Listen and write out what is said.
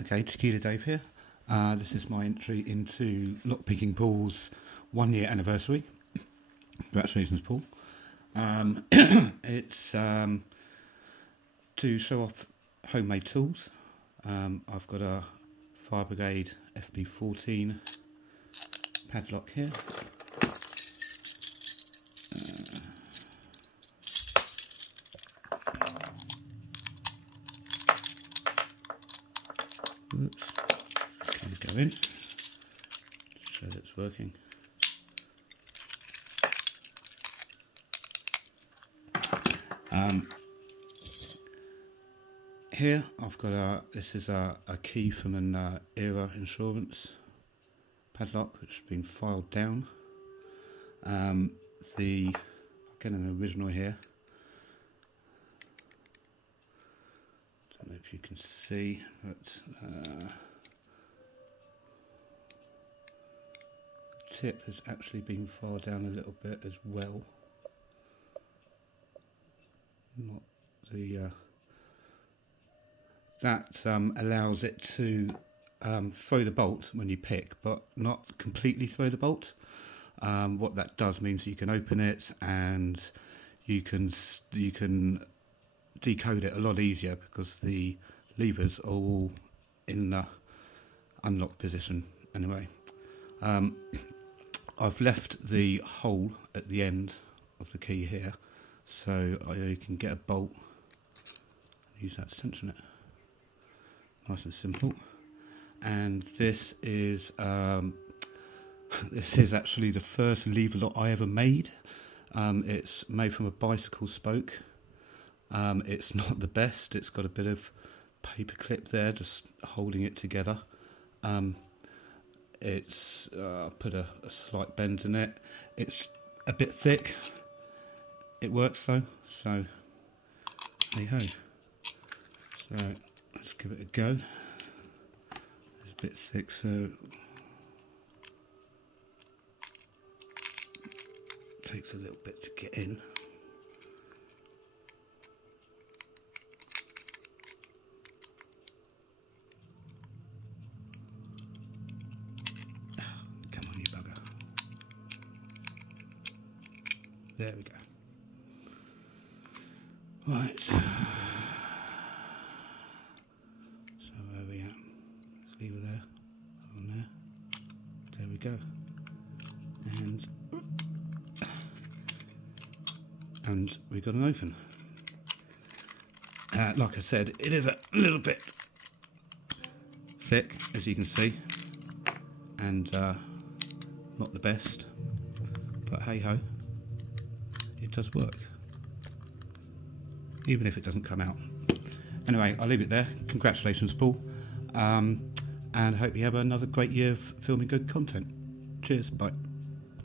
Okay, Tequila Dave here. This is my entry into Lockpicking Paul's 1 year anniversary. Congratulations, Paul. It's to show off homemade tools. I've got a Fire Brigade FB14 padlock here. Oops. Can we go in? Show that it's working. Here I've got this is a key from an era insurance padlock which has been filed down. Get an original here. Don't know if you can see, but tip has actually been filed down a little bit as well. Not the that allows it to throw the bolt when you pick, but not completely throw the bolt. What that does means you can open it and you can decode it a lot easier because the levers are all in the unlock position anyway. I've left the hole at the end of the key here, so you can get a bolt, use that to tension it. Nice and simple. And this is actually the first lever lock I ever made. It's made from a bicycle spoke. It's not the best. It's got a bit of paper clip there just holding it together. It's put a slight bend in it. It's a bit thick. It works though, so hey ho. So let's give it a go. It's a bit thick, so it takes a little bit to get in. Come on, you bugger. There we go. Right, so where are we at? Let's leave it there, on there. There we go. And we've got an open. Like I said, it is a little bit thick, as you can see, and not the best, but hey ho, it does work. Even if it doesn't come out. Anyway, I'll leave it there. Congratulations, Paul. And I hope you have another great year of filming good content. Cheers, bye.